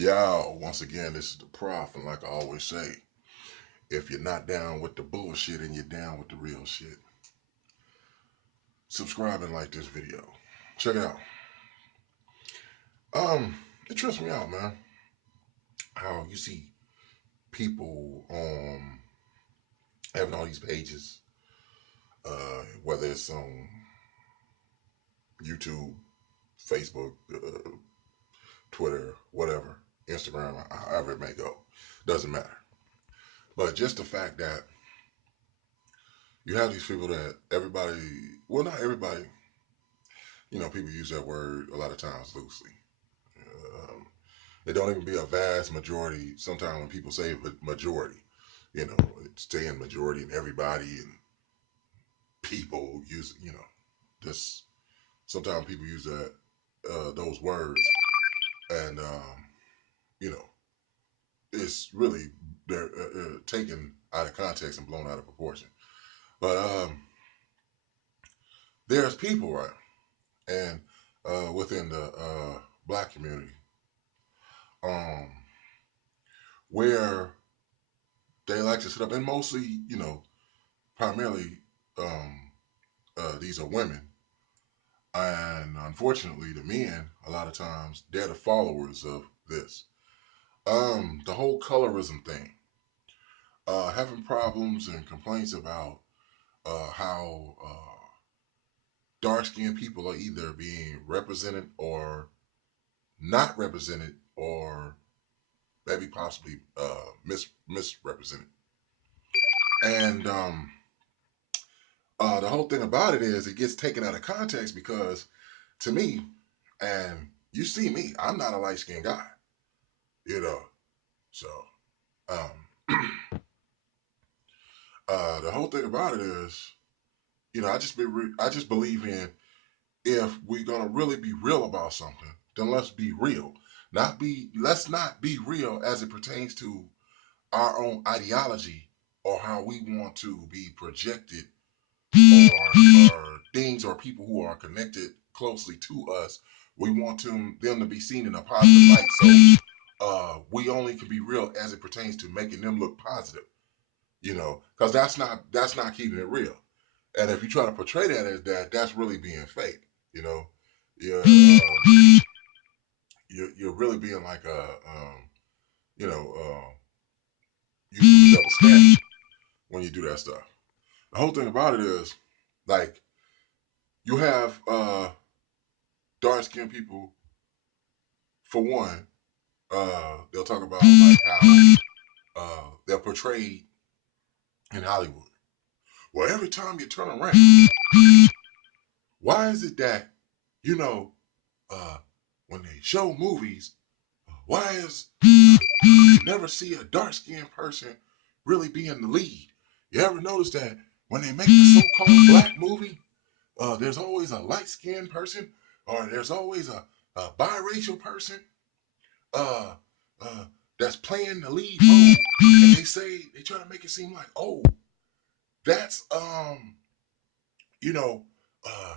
Y'all, once again, this is the Prof, and like I always say, if you're not down with the bullshit and you're down with the real shit, subscribe and like this video. Check it out. Um, it trips me out, man. How you see people having all these pages, whether it's on YouTube, Facebook, Twitter, whatever, Instagram, however it may go, doesn't matter. But just the fact that you have these people that everybody, well, not everybody, people use that word a lot of times loosely. Um, it don't even be a vast majority. Sometimes when people say majority, it's saying majority and everybody and people use, just sometimes people use that those words and you know it's really they're taken out of context and blown out of proportion. But there's people, right, and within the black community, um, where they like to sit up, and mostly, primarily, um, these are women, and unfortunately, the men a lot of times they're the followers of this. The whole colorism thing, having problems and complaints about how dark skinned people are either being represented or not represented, or maybe possibly misrepresented. And the whole thing about it is it gets taken out of context because to me, and you see me, I'm not a light skinned guy, you know. So um, the whole thing about it is, I just believe in, if we're gonna really be real about something, then let's be real. Let's not be real as it pertains to our own ideology or how we want to be projected, or things or people who are connected closely to us. We want them to be seen in a positive light. So we only can be real as it pertains to making them look positive. Because that's not keeping it real. And if you try to portray that as that, that's really being fake. You know, you're you're really being like you know using the double standard when you do that stuff. The whole thing about it is, like, you have dark skinned people, for one, they'll talk about like how they're portrayed in Hollywood. Well, every time you turn around, why is it that, you know, uh, when they show movies, why is you never see a dark skinned person really being the lead? You ever notice that when they make the so called black movie, there's always a light skinned person, or there's always a biracial person uh, uh, that's playing the lead role, and they try to make it seem like, oh, that's you know, uh,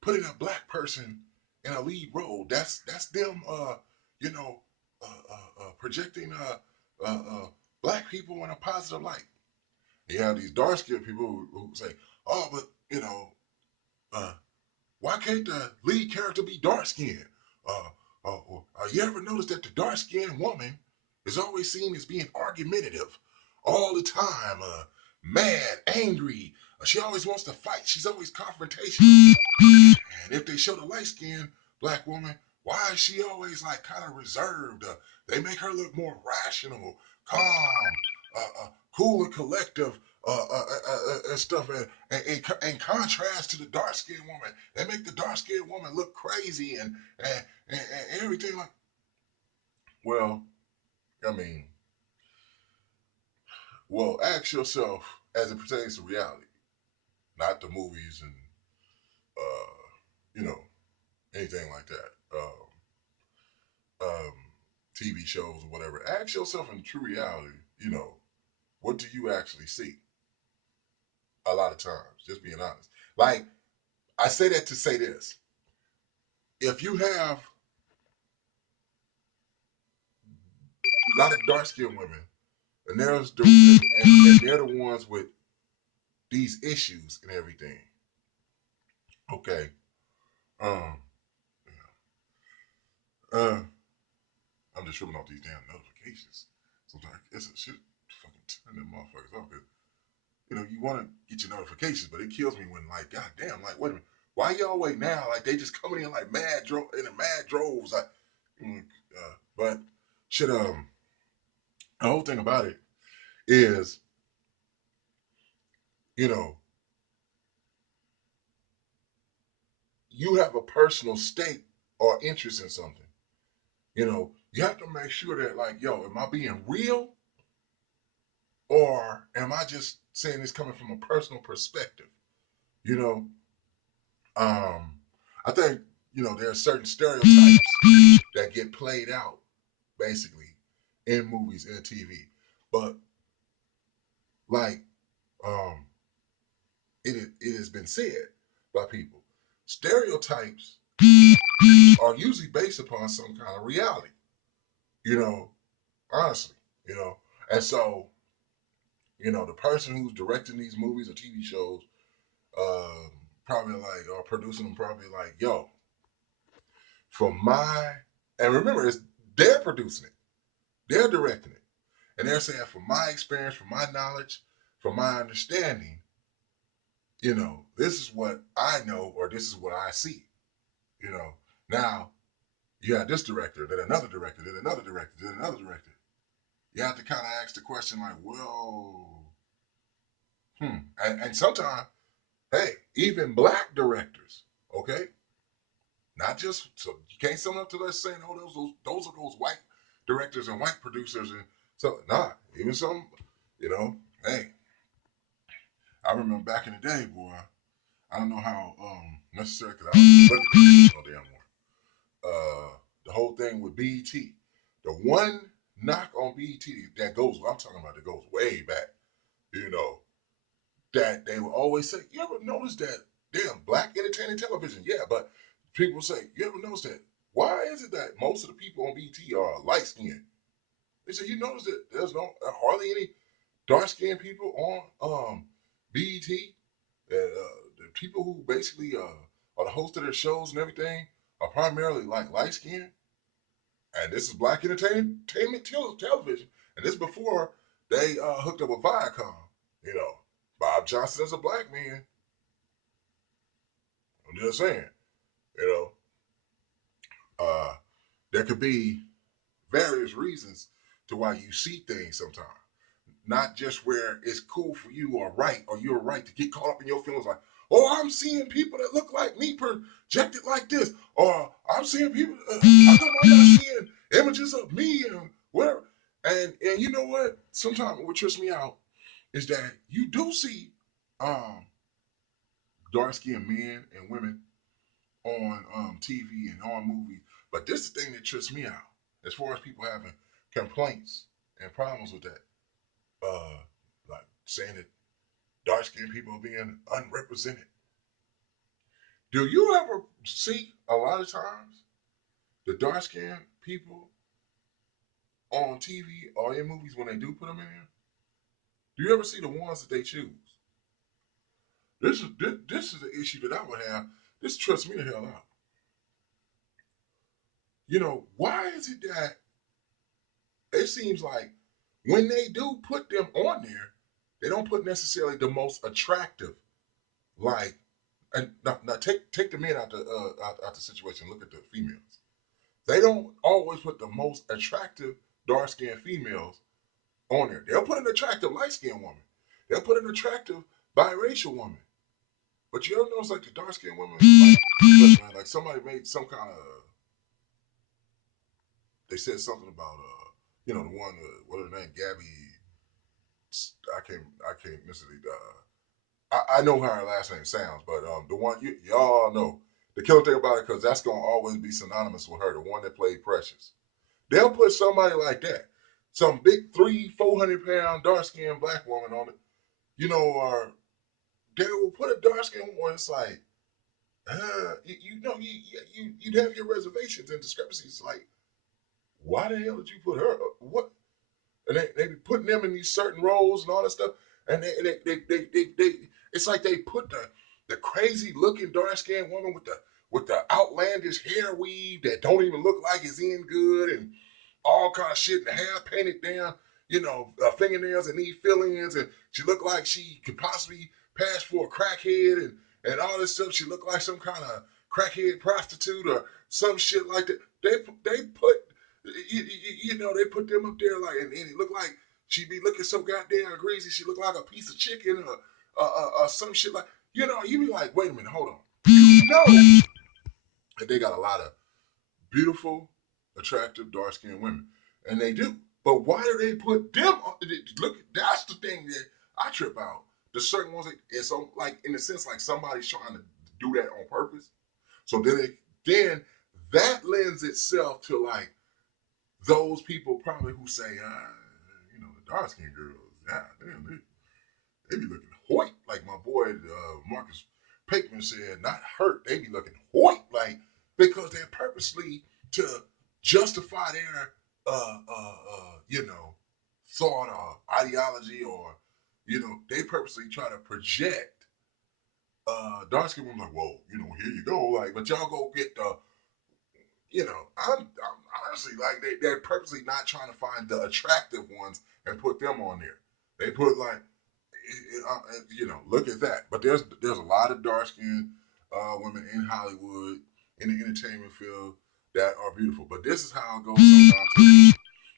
putting a black person in a lead role. That's them, you know, projecting black people in a positive light. You have these dark skinned people who say, oh, but uh, why can't the lead character be dark skinned? You ever notice that the dark skinned woman is always seen as being argumentative all the time, mad, angry? She always wants to fight. She's always confrontational. And if they show the light skinned black woman, why is she always like kind of reserved? They make her look more rational, calm, cool and collective, and stuff. In contrast to the dark skinned woman, they make the dark skinned woman look crazy and everything. Like, well, I mean, well, ask yourself as it pertains to reality, not the movies and you know anything like that. Um, TV shows or whatever. Ask yourself in true reality, what do you actually see? A lot of times, just being honest. Like, I say that to say this. If you have lot of dark skinned women, and and they're the ones with these issues and everything. Okay. Um. Uh. I'm just tripping off these damn notifications. Sometimes it's a shit. Fucking turn them motherfuckers off. You want to get your notifications, but it kills me when, like, goddamn, like, wait a minute, why y'all wait now? Like, they just coming in like in a mad droves. Like, but shit. The whole thing about it is, you know, you have a personal stake or interest in something. You have to make sure that, like, yo, am I being real, or am I just saying this coming from a personal perspective? You know, um, I think there are certain stereotypes that get played out basically in movies and TV, but like um, it has been said by people, stereotypes are usually based upon some kind of reality. You know, honestly, you know, and so the person who's directing these movies or TV shows, uh, probably like or producing them, probably like, yo, from my and remember, they're producing it, they're directing it, and they're saying, from my experience, from my knowledge, from my understanding, this is what I know, or this is what I see. You know, now you have this director, then another director, then another director, then another director. You have to kind of ask the question, like, well, and sometimes, hey, even black directors, okay, not just so you can't sum up to us saying, oh, those are those white directors and white producers, and so nah, even some, you know, hey, I remember back in the day, boy. I don't know how necessary, because I don't look at that no damn more. The whole thing with BET, the one knock on BET that goes, I'm talking about, that goes way back, you know, that they will always say, you ever notice that damn black entertaining television? Yeah, but people say, you ever notice that? Why is it that most of the people on BET are light skinned? They say, you notice that there's hardly any dark skinned people on BET? The people who basically are the host of their shows and everything are primarily like light skinned, and this is black entertainment television, and this before they hooked up with Viacom. You know, Bob Johnson is a black man. I'm just saying. You there could be various reasons to why you see things sometimes. Not just where it's cool for you or you're right to get caught up in your feelings, like, oh, I'm seeing people that look like me projected like this, or I'm seeing people, how come I'm not seeing images of me and whatever. And you know what? Sometimes what trips me out is that you do see um, dark skinned men and women on TV and on movies, but this is the thing that trips me out as far as people having complaints and problems with that. Like saying that dark skinned people are being unrepresented. Do you ever see a lot of times the dark skinned people on TV or in movies when they do put them in there? Do you ever see the ones that they choose? This is the issue that I would have. This trips me the hell out. Why is it that it seems like when they do put them on there, they don't put necessarily the most attractive, like, and now take the men out the situation. Look at the females. They don't always put the most attractive dark skinned females on there. They'll put an attractive light skinned woman. They'll put an attractive biracial woman. But you ever notice, like, the dark skinned woman, like, look, man, like somebody made some kind of, they said something about, the one, what her name, Gabby, I can't necessarily, I know how her last name sounds, but the one y'all know, the killer thing about it, because that's gonna always be synonymous with her, the one that played Precious. They'll put somebody like that, some big 300-400 pound dark skinned black woman on it, or they will put a dark skinned woman. It's like, you'd have your reservations and discrepancies. Like, why the hell did you put her? What? and they be putting them in these certain roles and all that stuff, and they it's like they put the crazy looking dark skinned woman with the outlandish hair weave that don't even look like it's in good, and all kind of shit, and the hair painted down, fingernails and need fill-ins, and she looked like she could possibly pass for a crackhead, and all this stuff. She looked like some kind of crackhead prostitute or some shit like that. They put they put them up there like, and it looked like she be looking so goddamn greasy. She looked like a piece of chicken or some shit like, you be like, wait a minute, hold on. You know that they got a lot of beautiful, attractive, dark skinned women. And they do. But why do they put them on? Look, that's the thing that I trip out. The certain ones, it's so, like, in a sense, like somebody's trying to do that on purpose. So then that lends itself to like those people probably who say, the dark skinned girls, damn, they be looking hoit. Like my boy Marcus Pakeman said, not hurt. They be looking hoit, like, because they're purposely to justify their thought or ideology, or they purposely try to project dark skinned women like, well, here you go, like, but y'all go get the I'm honestly like they're purposely not trying to find the attractive ones and put them on there. They put like look at that. But there's a lot of dark skinned women in Hollywood, in the entertainment field, that are beautiful. But this is how it goes sometimes too.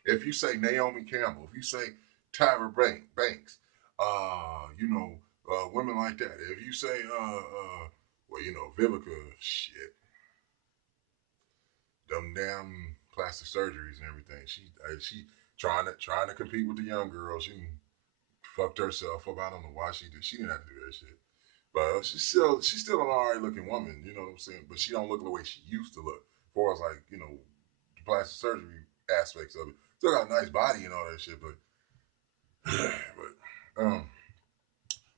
If you say Naomi Campbell, if you say Tyra Banks, women like that. If you say, Vivica, shit, them damn plastic surgeries and everything. She trying to compete with the young girls. She fucked herself up. I don't know why she did. She didn't have to do that shit. But she's still an alright looking woman. You know what I'm saying? But she don't look the way she used to look. As far as like the plastic surgery aspects of it. Still got a nice body and all that shit.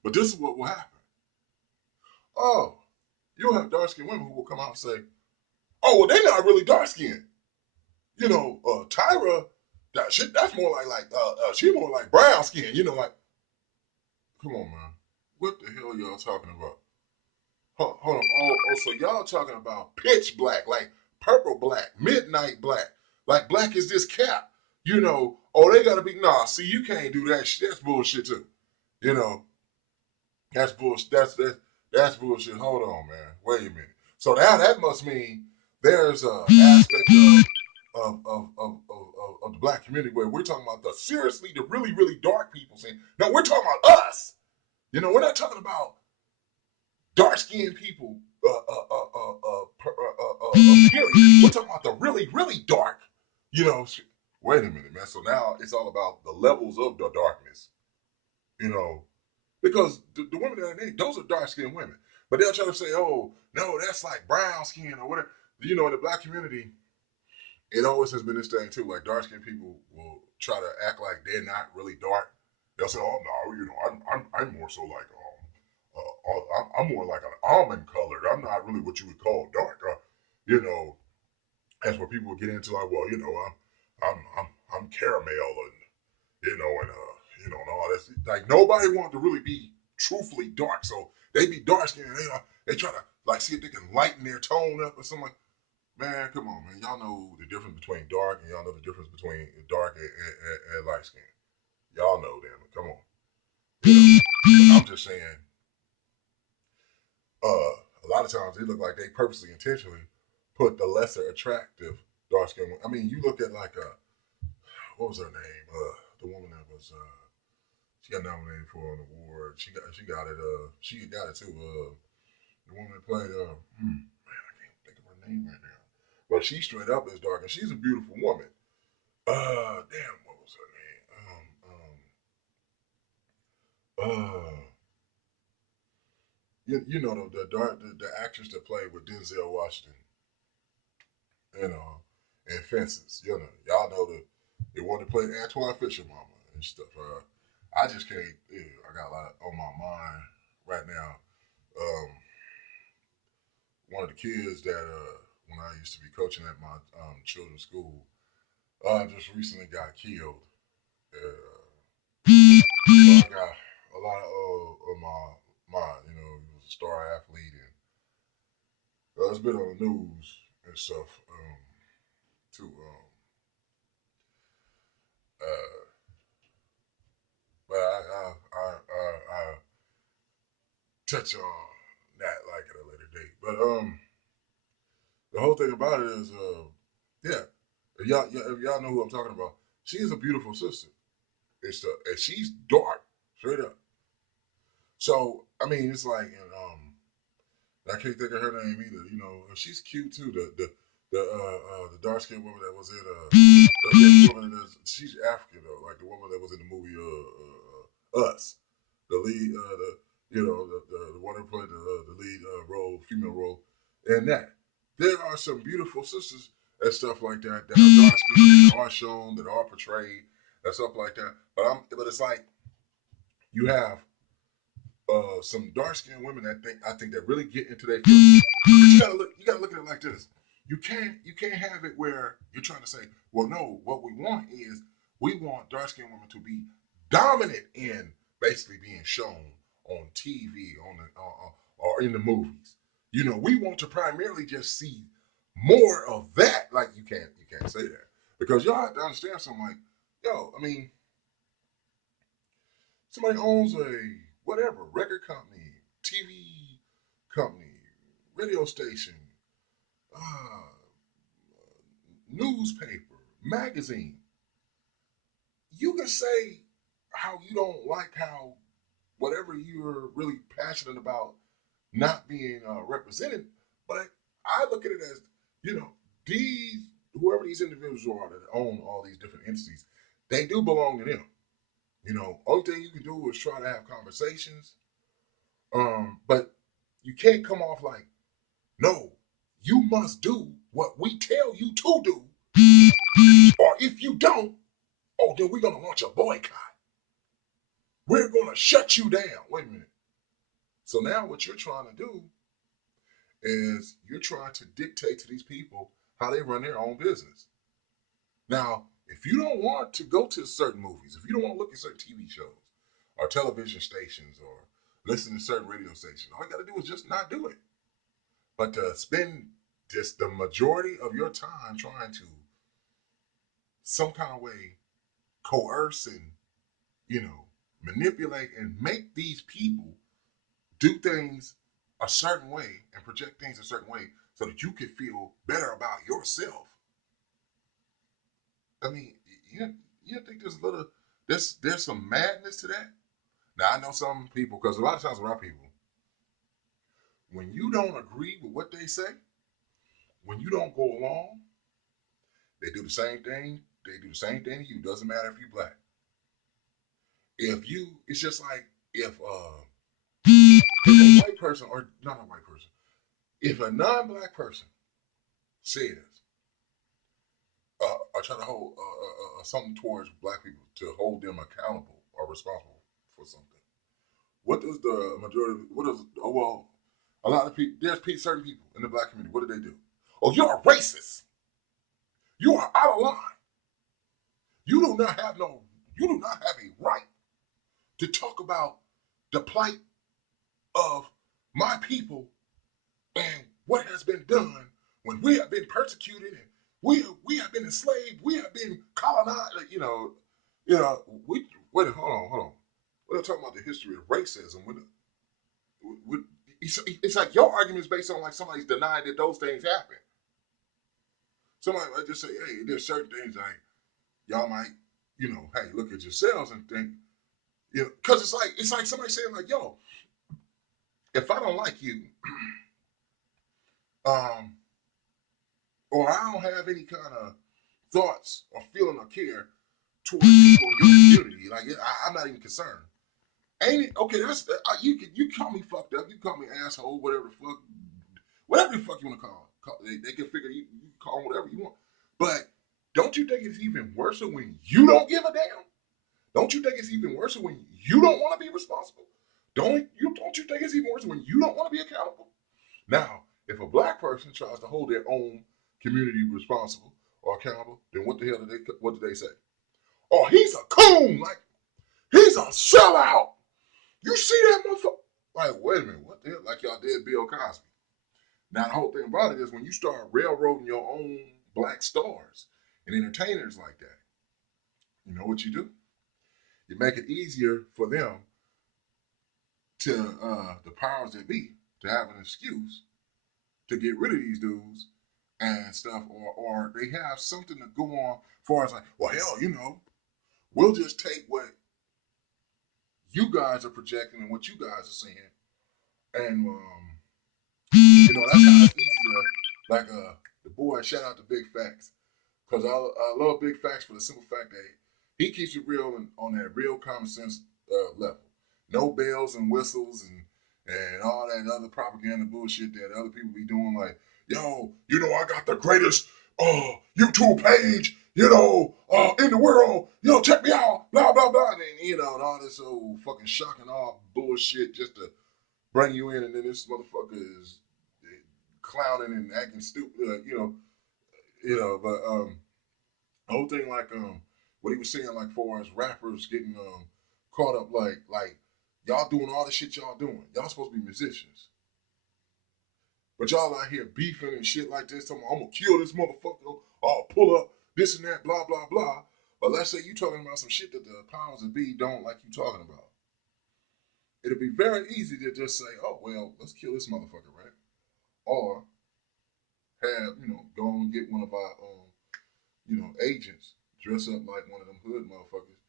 But this is what will happen. Oh, you'll have dark skinned women who will come out and say, "Oh, well, they're not really dark skinned. Tyra, that's more she more like brown skin. Like, come on, man, what the hell y'all talking about? Hold on. So y'all talking about pitch black, like purple black, midnight black, like black is this cap. Oh, they gotta be, nah. See, you can't do that. That's bullshit too. You know, that's bullshit. That's bullshit. Hold on, man. Wait a minute. So now that must mean there's a aspect of the black community where we're talking about the really, really dark people saying, no, we're talking about us. We're not talking about dark skinned people, period. We're talking about the really, really dark, you know. Wait a minute, man. So now it's all about the levels of the darkness, you know, because the women that are those are dark skinned women. But they'll try to say, oh, no, that's like brown skin or whatever. In the black community, it always has been this thing too. Like dark skinned people will try to act like they're not really dark. They'll say, "Oh no, I'm more so like I'm more like an almond colored. I'm not really what you would call dark." You know, that's where people get into like, well, I'm caramel and and all this. Like nobody wants to really be truthfully dark, so they be dark skinned. And they try to like see if they can lighten their tone up or something. Like, man, come on, man. Y'all know the difference between dark and y'all know the difference between dark and light skin. Y'all know, damn it. Come on. I'm just saying, a lot of times they look like they purposely, intentionally put the lesser attractive dark skin. I mean, you look at like what was her name? The woman that was she got nominated for an award. She got it too. The woman that played man, I can't think of her name right now. But she straight up is dark, and she's a beautiful woman. Damn, what was her name? You know the actress that played with Denzel Washington, you know, and Fences. Y'all know the one that played Antoine Fisher Mama and stuff. I just can't. I got a lot on my mind right now. Um, One of the kids that when I used to be coaching at my children's school, just recently got killed, I got a lot of my you know, he was a star athlete, and it's been on the news and stuff too. Uh, but I touch on that like at a later date. But the whole thing about it is, yeah, if y'all know who I'm talking about, she is a beautiful sister. And she's dark, straight up. So I mean, it's like, and I can't think of her name either. You know, she's cute too. The dark skinned woman that was in the woman she's African though, like the woman that was in the movie Us, the lead the you know the one who played the lead role, female role, and that there are some beautiful sisters and stuff like that that are dark skinned, that are shown, that are portrayed, and stuff like that. But it's like you have some dark skinned women that I think that really get into their feelings. But you gotta look at it like this. You can't have it where you're trying to say, well, no, what we want is we want dark skinned women to be dominant in basically being shown on TV, or in the movies. You know, we want to primarily just see more of that. Like you can't say that because y'all have to understand something. Like, yo, I mean, somebody owns a whatever record company, TV company, radio station, uh, newspaper, magazine. You can say how you don't like how whatever you're really passionate about not being represented, but I look at it as, you know, these whoever these individuals are that own all these different entities, they do belong to them. You know, only thing you can do is try to have conversations. But you can't come off like, no, you must do what we tell you to do, or if you don't, oh, then we're gonna launch a boycott. We're gonna shut you down. Wait a minute. So now what you're trying to do is you're trying to dictate to these people how they run their own business. Now, if you don't want to go to certain movies, if you don't want to look at certain TV shows or television stations or listen to certain radio stations, all you got to do is just not do it. But to spend just the majority of your time trying to some kind of way coerce and, you know, manipulate and make these people do things a certain way and project things a certain way so that you can feel better about yourself. I mean, you you think there's a little there's some madness to that. Now I know some people, because a lot of times with our people, when you don't agree with what they say, when you don't go along, they do the same thing. They do the same thing to you. Doesn't matter if you're black. If you, it's just like if a white person, or not a white person, if a non-black person says, I try to hold something towards black people to hold them accountable or responsible for something. What does the majority? What does? Oh well, a lot of people. There's certain people in the black community. What do they do? Oh, you're a racist. You are out of line. You do not have no. You do not have a right to talk about the plight of my people and what has been done when we have been persecuted and we have been enslaved, we have been colonized. We wait. Hold on. We're talking about the history of racism. We, it's like your argument is based on like somebody's denying that those things happen. Somebody might just say, hey, there's certain things like y'all might, hey, look at yourselves and think, because it's like somebody saying like, yo, if I don't like you, um, or I don't have any kind of thoughts or feeling or care towards people in your community. Like I'm not even concerned. Ain't it okay? That's you call me fucked up. You call me asshole. Whatever the fuck you want to call. They can figure you can call them whatever you want. But don't you think it's even worse when you don't give a damn? Don't you think it's even worse when you don't want to be responsible? Don't you think it's even worse when you don't want to be accountable? Now, if a black person tries to hold their own community responsible or accountable, then what the hell what do they say? Oh, he's a coon. Like, he's a sellout. You see that motherfucker? Like, wait a minute, what the hell? Like y'all did Bill Cosby. Now the whole thing about it is when you start railroading your own black stars and entertainers like that, you know what you do? You make it easier for them to the powers that be to have an excuse to get rid of these dudes and stuff, or they have something to go on as far as like, well, hell, we'll just take what you guys are projecting and what you guys are saying, and that's how it's easy to like the boy. Shout out to Big Facts because I love Big Facts for the simple fact that he keeps it real and on that real common sense level. No bells and whistles and all that other propaganda bullshit that other people be doing. Like, yo, I got the greatest YouTube page, in the world. Yo, check me out. Blah blah blah. And then, and all this old fucking shock and awe bullshit just to bring you in, and then this motherfucker is clowning and acting stupid. But the whole thing like what he was saying like far as rappers getting caught up like y'all doing all the shit y'all doing. Y'all supposed to be musicians. But y'all out here beefing and shit like this, talking, I'm gonna kill this motherfucker, I'll pull up this and that, blah, blah, blah. But let's say you talking about some shit that the powers that be don't like you talking about. It'll be very easy to just say, oh well, let's kill this motherfucker, right? Or have, go and get one of our agents dress up like one of them hood motherfuckers,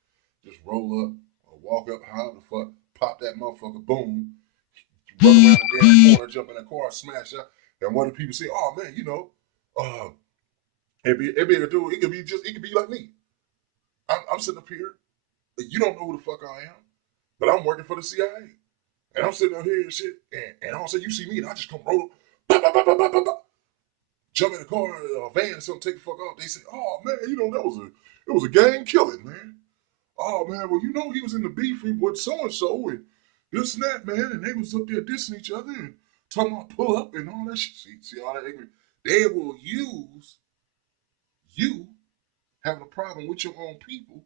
just roll up or walk up, how the fuck, pop that motherfucker, boom, run around the damn corner, jump in the car, smash up. And what do people say? Oh man, it'd be a dude. It could be like me. I'm sitting up here. You don't know who the fuck I am, but I'm working for the CIA, and I'm sitting up here and shit. And all of a sudden you see me, and I just come roll up, bah, bah, bah, bah, bah, bah, jump in the car, a van, or something, take the fuck off. They say, oh man, it was a gang killing, man. Oh man, well he was in the beef with so and so and this and that, man, and they was up there dissing each other and talking about pull up and all that shit. See all that ignorant. They will use you having a problem with your own people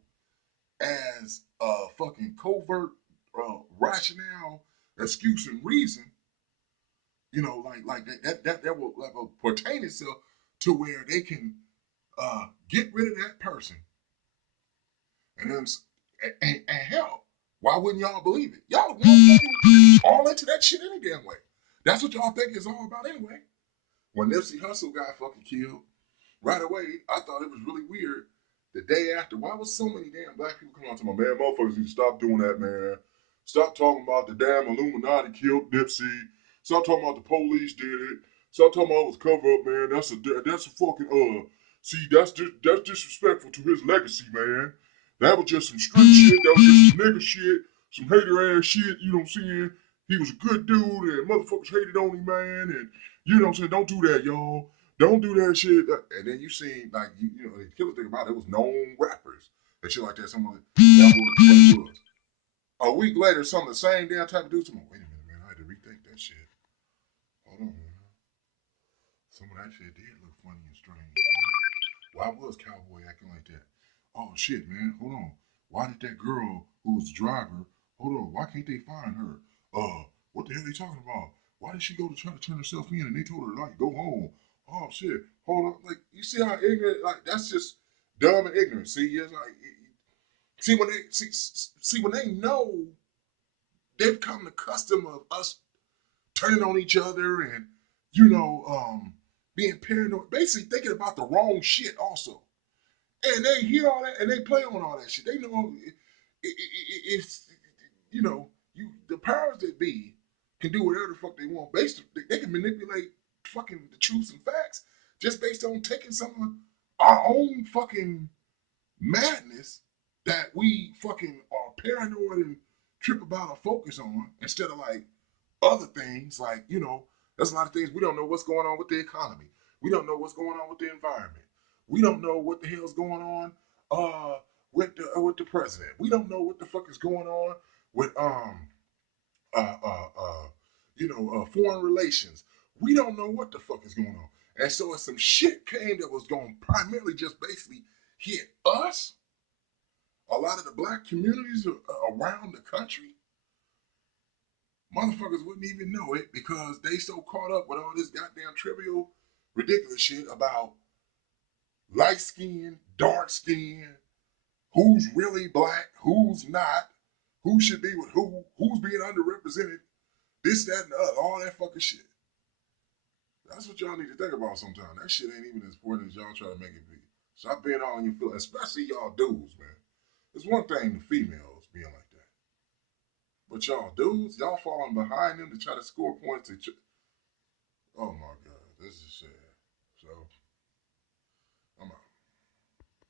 as a fucking covert rationale, excuse, and reason. Like that will like pertain itself to where they can get rid of that person and then and hell, why wouldn't y'all believe it? Y'all all into that shit any damn way. That's what y'all think it's all about anyway. When Nipsey Hussle got fucking killed, right away, I thought it was really weird. The day after, why was so many damn black people coming on to my man, motherfuckers need to stop doing that, man. Stop talking about the damn Illuminati killed Nipsey. Stop talking about the police did it. Stop talking about it was cover up, man. That's a fucking See, that's disrespectful to his legacy, man. That was just some street shit. That was just some nigga shit, some hater ass shit. You know what I'm saying? He was a good dude, and motherfuckers hated on him, man. And you know what I'm saying? Don't do that, y'all. Don't do that shit. And then you see, like, the killer thing about it was known rappers and shit like that. Someone that was what it was. A week later, some of the same damn type of dudes. I'm like, wait a minute, man. I had to rethink that shit. Hold on, man. Some of that shit did look funny and strange, man. Why was Cowboy acting like that? Oh shit, man. Hold on. Why did that girl who was the driver? Hold on. Why can't they find her? What the hell are they talking about? Why did she go to try to turn herself in and they told her like go home? Oh shit. Hold on. Like you see how ignorant? Like that's just dumb and ignorant. See, it's like see when they know they've come accustomed of us turning on each other and being paranoid, basically thinking about the wrong shit also. And they hear all that and they play on all that shit. They know if the powers that be can do whatever the fuck they want. Based, they can manipulate fucking the truths and facts just based on taking some of our own fucking madness that we fucking are paranoid and trip about or focus on instead of like other things like there's a lot of things we don't know what's going on with the economy. We don't know what's going on with the environment. We don't know what the hell's going on with the president. We don't know what the fuck is going on with uh uh uh foreign relations. We don't know what the fuck is going on. And so if some shit came that was going to primarily just basically hit us, a lot of the black communities around the country, motherfuckers wouldn't even know it because they so caught up with all this goddamn trivial, ridiculous shit about light skin, dark skin, who's really black, who's not, who should be with who's being underrepresented, this, that, and the other, all that fucking shit. That's what y'all need to think about sometimes. That shit ain't even as important as y'all try to make it be. Stop being all in your feelings, especially y'all dudes, man. It's one thing the females being like that. But y'all dudes, y'all falling behind them to try to score points. Oh my God, this is sad.